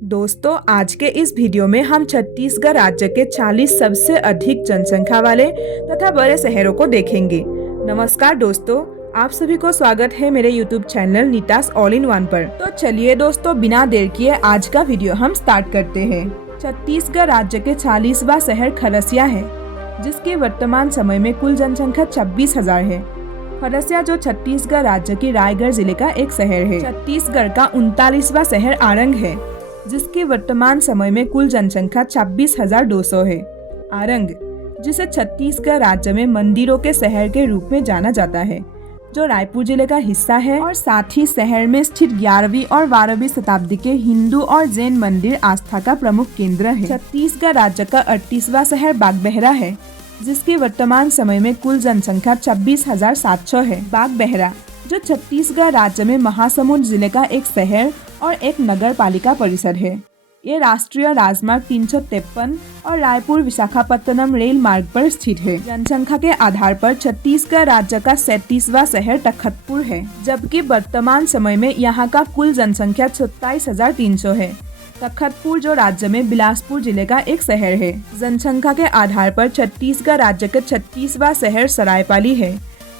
दोस्तों, आज के इस वीडियो में हम छत्तीसगढ़ राज्य के 40 सबसे अधिक जनसंख्या वाले तथा बड़े शहरों को देखेंगे। नमस्कार दोस्तों, आप सभी को स्वागत है मेरे YouTube channel Neeta's all in one पर। तो चलिए दोस्तों, बिना देर किए आज का वीडियो हम स्टार्ट करते हैं। छत्तीसगढ़ राज्य के 40वां शहर खरसिया है, जिसके वर्तमान समय में कुल जनसंख्या 26,000 है। खरसिया जो छत्तीसगढ़ राज्य के रायगढ़ जिले का एक शहर है। छत्तीसगढ़ का 39वां शहर आरंग है, जिसके वर्तमान समय में कुल जनसंख्या 26,200 है। आरंग, जिसे छत्तीसगढ़ राज्य में मंदिरों के शहर के रूप में जाना जाता है, जो रायपुर जिले का हिस्सा है और साथ ही शहर में स्थित 11वीं और 12वीं शताब्दी के हिंदू और जैन मंदिर आस्था का प्रमुख केंद्र है। छत्तीसगढ़ राज्य का 38वां शहर बागबहरा है, जिसके वर्तमान समय में कुल जनसंख्या 26,700 है। बागबहरा जो छत्तीसगढ़ राज्य में महासमुंद जिले का एक शहर और एक नगर पालिका परिषद है। ये राष्ट्रीय राजमार्ग 353 और रायपुर विशाखापट्टनम रेल मार्ग पर स्थित है। जनसंख्या के आधार पर छत्तीसगढ़ राज्य का 37वां शहर तखतपुर है, जबकि वर्तमान समय में यहाँ का कुल जनसंख्या 27,300 है। तखतपुर जो राज्य में बिलासपुर जिले का एक शहर है। जनसंख्या के आधार पर छत्तीसगढ़ राज्य का 36वां शहर सरायपाली है,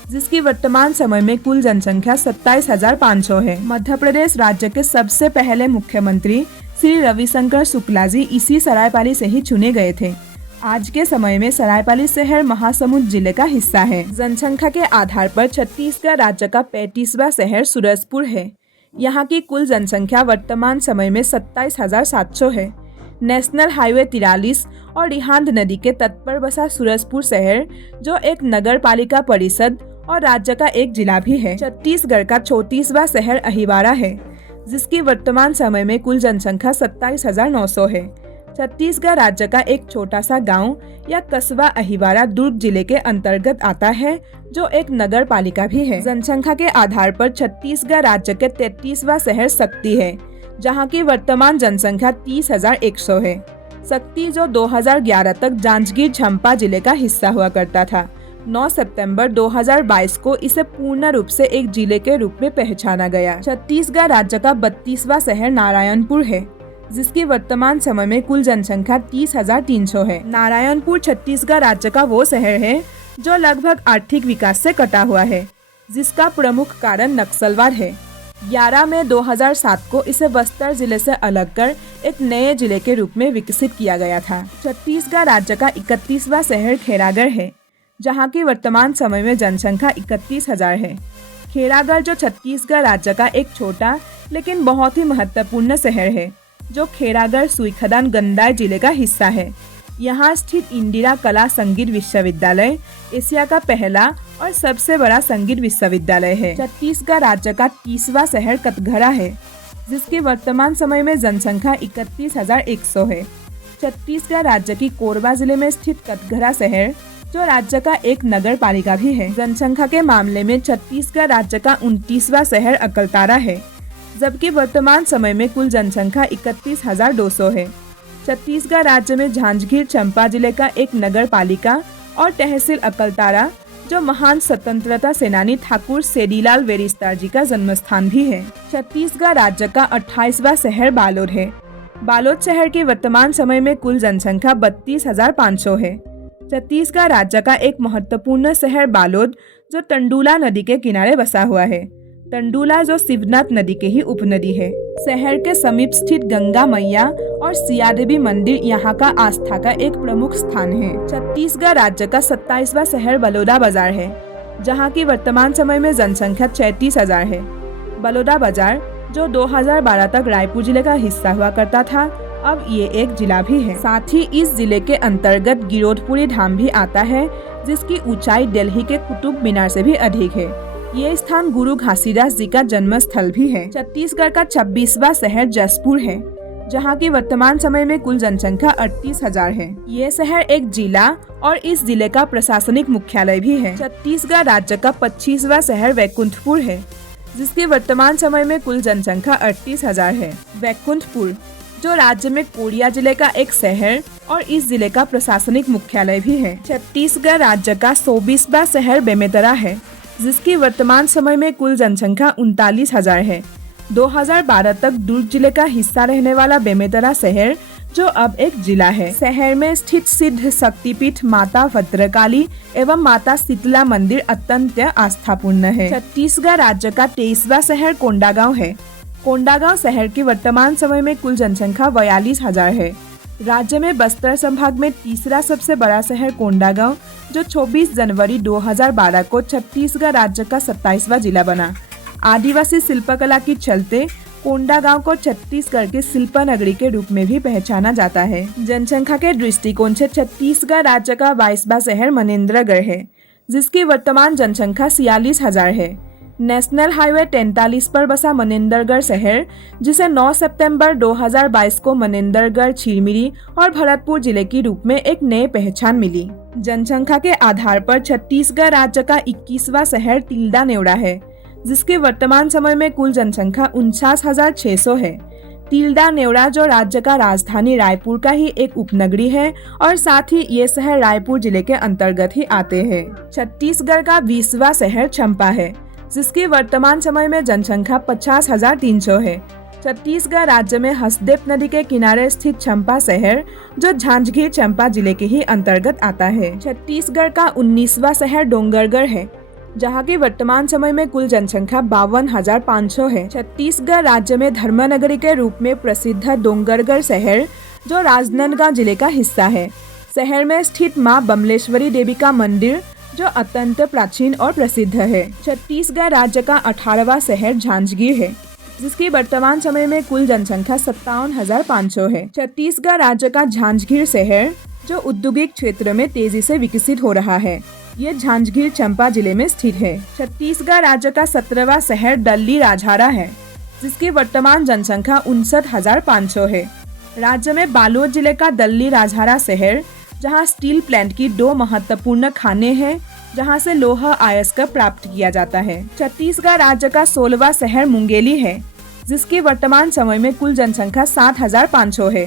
जिसकी वर्तमान समय में कुल जनसंख्या 27,500 है। मध्य प्रदेश राज्य के सबसे पहले मुख्यमंत्री श्री रविशंकर शुक्ला जी इसी सरायपाली से ही चुने गए थे। आज के समय में सरायपाली शहर महासमुंद जिले का हिस्सा है। जनसंख्या के आधार पर छत्तीसगढ़ राज्य का 35वां शहर सूरजपुर है। यहाँ की कुल जनसंख्या वर्तमान समय में 27,700 है। नेशनल हाईवे 43 और रिहांद नदी के तट पर बसा सूरजपुर शहर, जो एक नगर पालिका परिषद और राज्य का एक जिला भी है। छत्तीसगढ़ का 34वां शहर अहिवारा है, जिसकी वर्तमान समय में कुल जनसंख्या 27,900 है। छत्तीसगढ़ राज्य का एक छोटा सा गांव या कस्बा अहिवारा दुर्ग जिले के अंतर्गत आता है, जो एक नगर पालिका भी है। जनसंख्या के आधार पर छत्तीसगढ़ राज्य के 33वां शहर सक्ती है, जहां की वर्तमान जनसंख्या 30,100 है। सक्ती जो 2011 तक जांजगीर झंपा जिले का हिस्सा हुआ करता था। 9 सितंबर 2022 को इसे पूर्ण रूप से एक जिले के रूप में पहचाना गया। छत्तीसगढ़ राज्य का 32वां शहर नारायणपुर है, जिसकी वर्तमान समय में कुल जनसंख्या 30,300 है। नारायणपुर छत्तीसगढ़ राज्य का वो शहर है जो लगभग आर्थिक विकास से कटा हुआ है, जिसका प्रमुख कारण नक्सलवाद है। 11 मई 2007 को इसे बस्तर जिले से अलग कर एक नए जिले के रूप में विकसित किया गया था। छत्तीसगढ़ राज्य का 31वां शहर खेरागढ़ है, जहाँ की वर्तमान समय में जनसंख्या 31,000 है। खेरागढ़ जो छत्तीसगढ़ राज्य का एक छोटा लेकिन बहुत ही महत्वपूर्ण शहर है, जो खेरागढ़ सुईखदान गंडाई जिले का हिस्सा है। यहाँ स्थित इंदिरा कला संगीत विश्वविद्यालय एशिया का पहला और सबसे बड़ा संगीत विश्वविद्यालय है। छत्तीसगढ़ राज्य का 30वां शहर कटघरा है, जिसकी वर्तमान समय में जनसंख्या 31,100 है। छत्तीसगढ़ राज्य की कोरबा जिले में स्थित कटघरा शहर जो राज्य का एक नगर पालिका भी है। जनसंख्या के मामले में छत्तीसगढ़ राज्य का 29वां शहर अकलतारा है, जबकि वर्तमान समय में कुल जनसंख्या 31,200 है। छत्तीसगढ़ राज्य में जांजगीर चंपा जिले का एक नगर पालिका और तहसील अकलतारा, जो महान स्वतंत्रता सेनानी ठाकुर सेडीलाल वेरिस्तार जी का जन्म स्थान भी है। छत्तीसगढ़ राज्य का 28वां शहर बालोद है। बालोद शहर की वर्तमान समय में कुल जनसंख्या 32,500 है। छत्तीसगढ़ राज्य का एक महत्वपूर्ण शहर बालोद, जो टंडुला नदी के किनारे बसा हुआ है। टंडुला जो शिवनाथ नदी के ही उपनदी है। शहर के समीप स्थित गंगा मैया और सिया देवी मंदिर यहाँ का आस्था का एक प्रमुख स्थान है। छत्तीसगढ़ राज्य का 27वां शहर बलौदा बाजार है, जहाँ की वर्तमान समय में जनसंख्या 36,000 है। बलौदा बाजार जो 2012 तक रायपुर जिले का हिस्सा हुआ करता था, अब ये एक जिला भी है। साथ ही इस जिले के अंतर्गत गिरोधपुरी धाम भी आता है, जिसकी ऊंचाई दिल्ली के कुतुब मीनार से भी अधिक है। ये स्थान गुरु घासीदास जी का जन्म स्थल भी है। छत्तीसगढ़ का 26वां शहर जसपुर है, जहाँ की वर्तमान समय में कुल जनसंख्या 38,000 है। ये शहर एक जिला और इस जिले का प्रशासनिक मुख्यालय भी है। छत्तीसगढ़ राज्य का 25वां शहर वैकुंठपुर है, जिसकी वर्तमान समय में कुल जनसंख्या 38,000 है। वैकुंठपुर जो राज्य में कोरिया जिले का एक शहर और इस जिले का प्रशासनिक मुख्यालय भी है। छत्तीसगढ़ राज्य का 24वां शहर बेमेतरा है, जिसकी वर्तमान समय में कुल जनसंख्या 39,000 है। 2012 तक दुर्ग जिले का हिस्सा रहने वाला बेमेतरा शहर जो अब एक जिला है। शहर में स्थित सिद्ध शक्तिपीठ माता भद्रकाली एवं माता शीतला मंदिर अत्यंत आस्थापूर्ण है। छत्तीसगढ़ राज्य का 23वां शहर कोंडागांव है। कोंडागांव शहर की वर्तमान समय में कुल जनसंख्या 42,000 है। राज्य में बस्तर संभाग में तीसरा सबसे बड़ा शहर कोंडागांव जो 24 जनवरी 2012 को छत्तीसगढ़ राज्य का 27वां जिला बना। आदिवासी शिल्पकला के चलते कोंडागांव को छत्तीसगढ़ के शिल्प नगरी के रूप में भी पहचाना जाता है। जनसंख्या के दृष्टिकोण से छत्तीसगढ़ राज्य का 22वां शहर मनेन्द्रगढ़ है, जिसकी वर्तमान जनसंख्या 46,000 है। नेशनल हाईवे 43 पर बसा मनेन्द्रगढ़ शहर, जिसे 9 सितंबर 2022 को मनेन्द्रगढ़, चिरमिरी और भरतपुर जिले के रूप में एक नई पहचान मिली। जनसंख्या के आधार पर छत्तीसगढ़ राज्य का 21वां शहर तिल्दा नेवरा है, जिसके वर्तमान समय में कुल जनसंख्या 49,600 है। तिल्दा नेवरा जो राज्य का राजधानी रायपुर का ही एक उपनगरी है और साथ ही ये शहर रायपुर जिले के अंतर्गत ही आते हैं। छत्तीसगढ़ का 20वां शहर चंपा है, जिसकी वर्तमान समय में जनसंख्या 50,300 है। छत्तीसगढ़ राज्य में हसदेव नदी के किनारे स्थित चंपा शहर जो जांजगीर चंपा जिले के ही अंतर्गत आता है। छत्तीसगढ़ का 19वां शहर डोंगरगढ़ है, जहाँ की वर्तमान समय में कुल जनसंख्या 52,500 है। छत्तीसगढ़ राज्य में धर्मनगरी के रूप में प्रसिद्ध डोंगरगढ़ शहर जो राजनांदगांव जिले का हिस्सा है। शहर में स्थित मां बमलेश्वरी देवी का मंदिर जो अत्यंत प्राचीन और प्रसिद्ध है। छत्तीसगढ़ राज्य का 18वां शहर जांजगीर है, जिसकी वर्तमान समय में कुल जनसंख्या 57,500 है। छत्तीसगढ़ राज्य का जांजगीर शहर जो औद्योगिक क्षेत्र में तेजी से विकसित हो रहा है, ये जांजगीर चंपा जिले में स्थित है। छत्तीसगढ़ राज्य का 17वां शहर दल्ली राजहरा है, जिसकी वर्तमान जनसंख्या 59,500 है। राज्य में बालोद जिले का दल्ली राजहरा शहर जहां स्टील प्लांट की 2 महत्वपूर्ण खाने हैं, जहां से लोहा अयस्क प्राप्त किया जाता है। छत्तीसगढ़ राज्य का 16वां शहर मुंगेली है, जिसकी वर्तमान समय में कुल जनसंख्या 7,500 है।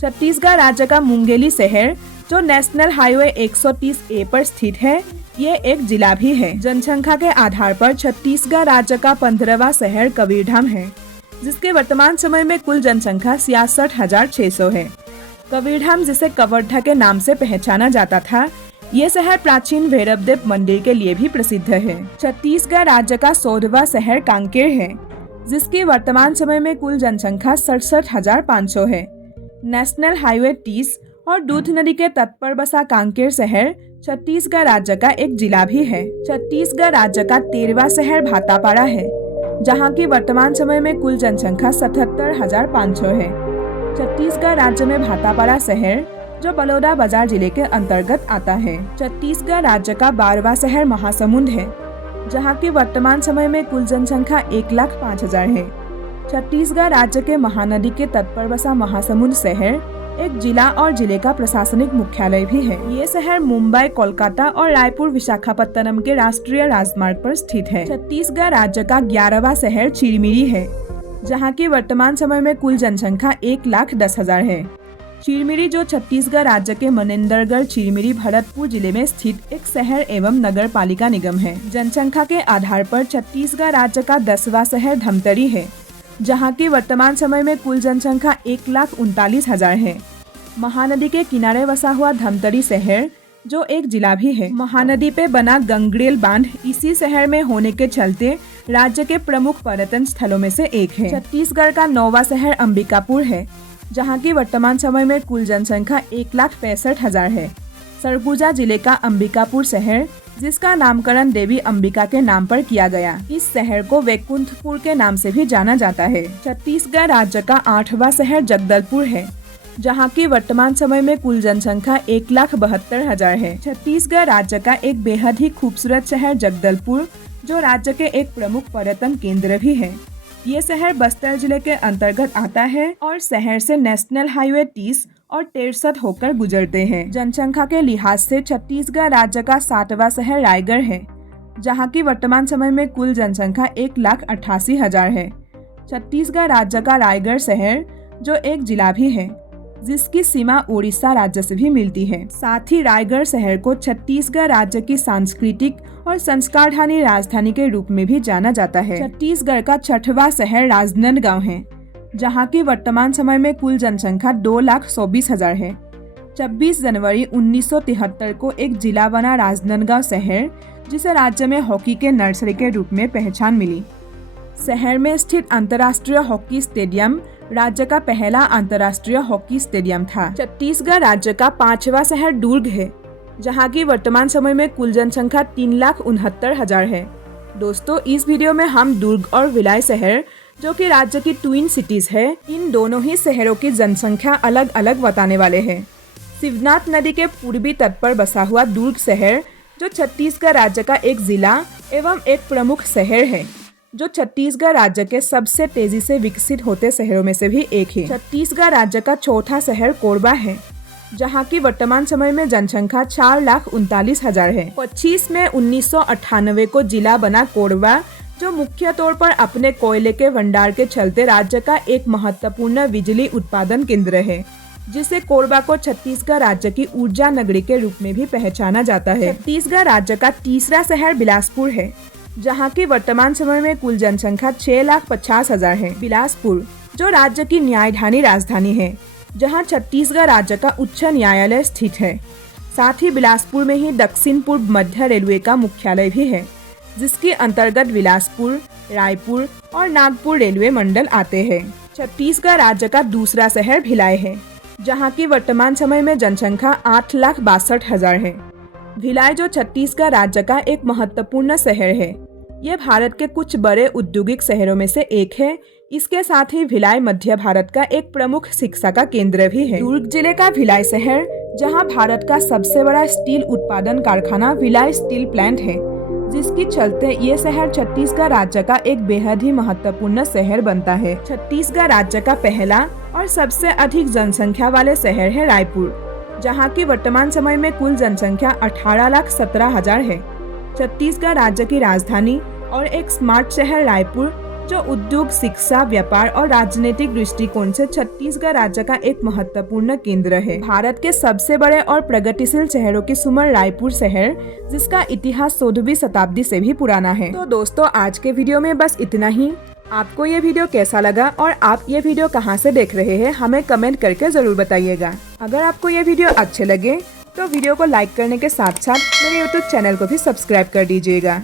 छत्तीसगढ़ राज्य का मुंगेली शहर जो नेशनल हाईवे 130A पर स्थित है, ये एक जिला भी है। जनसंख्या के आधार पर छत्तीसगढ़ राज्य का 15वां शहर कबीरधाम है, जिसके वर्तमान समय में कुल जनसंख्या 66,600 है। कबीरधाम जिसे कवर्धा के नाम से पहचाना जाता था, ये शहर प्राचीन भैरवदेव मंदिर के लिए भी प्रसिद्ध है। छत्तीसगढ़ राज्य का 14वां शहर कांकेर है, जिसकी वर्तमान समय में कुल जनसंख्या 67,500 है। नेशनल हाईवे 30 और दूध नदी के तट पर बसा कांकेर शहर छत्तीसगढ़ राज्य का एक जिला भी है। छत्तीसगढ़ राज्य का 13वां शहर भाटापारा है, जहां की वर्तमान समय में कुल जनसंख्या 77,500 है। छत्तीसगढ़ राज्य में भाटापारा शहर जो बलौदा बाजार जिले के अंतर्गत आता है। छत्तीसगढ़ राज्य का 12वां शहर महासमुंद है, जहां की वर्तमान समय में कुल जनसंख्या 1,05,000 है। छत्तीसगढ़ राज्य के महानदी के तट पर बसा महासमुंद शहर एक जिला और जिले का प्रशासनिक मुख्यालय भी है। ये शहर मुंबई, कोलकाता और रायपुर विशाखापत्तनम के राष्ट्रीय राजमार्ग पर स्थित है। छत्तीसगढ़ राज्य का 11वां शहर चिरमिरी है, जहां की वर्तमान समय में कुल जनसंख्या 1,10,000 है। चिरमिरी जो छत्तीसगढ़ राज्य के मनेन्द्रगढ़, चिरमिरी, भरतपुर जिले में स्थित एक शहर एवं नगर पालिका निगम है। जनसंख्या के आधार पर छत्तीसगढ़ राज्य का 10वां शहर धमतरी है, जहां की वर्तमान समय में कुल जनसंख्या 1,39,000 है। महानदी के किनारे बसा हुआ धमतरी शहर जो एक जिला भी है। महानदी पे बना गंगरेल बांध इसी शहर में होने के चलते राज्य के प्रमुख पर्यटन स्थलों में से एक है। छत्तीसगढ़ का 9वां शहर अंबिकापुर है, जहां की वर्तमान समय में कुल जनसंख्या 1,65,000 है। सरगुजा जिले का अंबिकापुर शहर, जिसका नामकरण देवी अंबिका के नाम पर किया गया, इस शहर को वैकुंठपुर के नाम से भी जाना जाता है। छत्तीसगढ़ राज्य का 8वां शहर जगदलपुर है, जहां की वर्तमान समय में कुल जनसंख्या 1,72,000 है। छत्तीसगढ़ राज्य का एक बेहद ही खूबसूरत शहर जगदलपुर जो राज्य के एक प्रमुख पर्यटन केंद्र भी है। ये शहर बस्तर जिले के अंतर्गत आता है और शहर से नेशनल हाईवे 30 और 63 होकर गुजरते हैं। जनसंख्या के लिहाज से छत्तीसगढ़ राज्य का 7वां शहर रायगढ़ है, जहां की वर्तमान समय में कुल जनसंख्या 1,88,000 है। छत्तीसगढ़ राज्य का रायगढ़ शहर जो एक जिला भी है, जिसकी सीमा उड़ीसा राज्य से भी मिलती है। साथ ही रायगढ़ शहर को छत्तीसगढ़ राज्य की सांस्कृतिक और संस्कारधानी राजधानी के रूप में भी जाना जाता है। छत्तीसगढ़ का 6वां शहर राजनांदगांव है, जहाँ की वर्तमान समय में कुल जनसंख्या 2,24,000 है। 26 जनवरी 1973 को एक जिला बना राजनांदगांव शहर, जिसे राज्य में हॉकी के नर्सरी के रूप में पहचान मिली। शहर में स्थित अंतर्राष्ट्रीय हॉकी स्टेडियम राज्य का पहला अंतर्राष्ट्रीय हॉकी स्टेडियम था। छत्तीसगढ़ राज्य का 5वां शहर दुर्ग है, जहां की वर्तमान समय में कुल जनसंख्या 3,69,000 है। दोस्तों, इस वीडियो में हम दुर्ग और भिलाई शहर, जो कि राज्य की ट्विन सिटीज है, इन दोनों ही शहरों की जनसंख्या अलग अलग बताने वाले हैं। शिवनाथ नदी के पूर्वी तट पर बसा हुआ दुर्ग शहर, जो छत्तीसगढ़ राज्य का एक जिला एवं एक प्रमुख शहर है, जो छत्तीसगढ़ राज्य के सबसे तेजी से विकसित होते शहरों में से भी एक है। छत्तीसगढ़ राज्य का चौथा शहर कोरबा है, जहां की वर्तमान समय में जनसंख्या 4,39,000 है। 25 मई 1998 को जिला बना कोरबा, जो मुख्य तौर पर अपने कोयले के भंडार के चलते राज्य का एक महत्वपूर्ण बिजली उत्पादन केंद्र है, जिसे कोरबा को छत्तीसगढ़ राज्य की ऊर्जा नगरी के रूप में भी पहचाना जाता है। छत्तीसगढ़ राज्य का तीसरा शहर बिलासपुर है, जहां की वर्तमान समय में कुल जनसंख्या 6,50,000 है। बिलासपुर, जो राज्य की न्यायधानी राजधानी है, जहां छत्तीसगढ़ राज्य का उच्च न्यायालय स्थित है। साथ ही बिलासपुर में ही दक्षिण पूर्व मध्य रेलवे का मुख्यालय भी है, जिसके अंतर्गत बिलासपुर, रायपुर और नागपुर रेलवे मंडल आते हैं। छत्तीसगढ़ राज्य का दूसरा शहर भिलाई है, जहां की वर्तमान समय में जनसंख्या 8,62,000 है। भिलाई, जो छत्तीसगढ़ राज्य का एक महत्वपूर्ण शहर है, ये भारत के कुछ बड़े औद्योगिक शहरों में से एक है। इसके साथ ही भिलाई मध्य भारत का एक प्रमुख शिक्षा का केंद्र भी है। दुर्ग जिले का भिलाई शहर, जहां भारत का सबसे बड़ा स्टील उत्पादन कारखाना भिलाई स्टील प्लांट है, जिसकी चलते ये शहर छत्तीसगढ़ राज्य का एक बेहद ही महत्वपूर्ण शहर बनता है। छत्तीसगढ़ राज्य का पहला और सबसे अधिक जनसंख्या वाले शहर है रायपुर, जहां की वर्तमान समय में कुल जनसंख्या 18,17,000 है। छत्तीसगढ़ राज्य की राजधानी और एक स्मार्ट शहर रायपुर, जो उद्योग, शिक्षा, व्यापार और राजनीतिक दृष्टिकोण से छत्तीसगढ़ राज्य का एक महत्वपूर्ण केंद्र है। भारत के सबसे बड़े और प्रगतिशील शहरों की शुमार रायपुर शहर, जिसका इतिहास 14वीं शताब्दी से भी पुराना है। तो दोस्तों, आज के वीडियो में बस इतना ही। आपको ये वीडियो कैसा लगा और आप ये वीडियो कहाँ से देख रहे हैं, हमें कमेंट करके जरूर बताइएगा। अगर आपको ये वीडियो अच्छे लगे तो वीडियो को लाइक करने के साथ साथ मेरे YouTube चैनल को भी सब्सक्राइब कर दीजिएगा।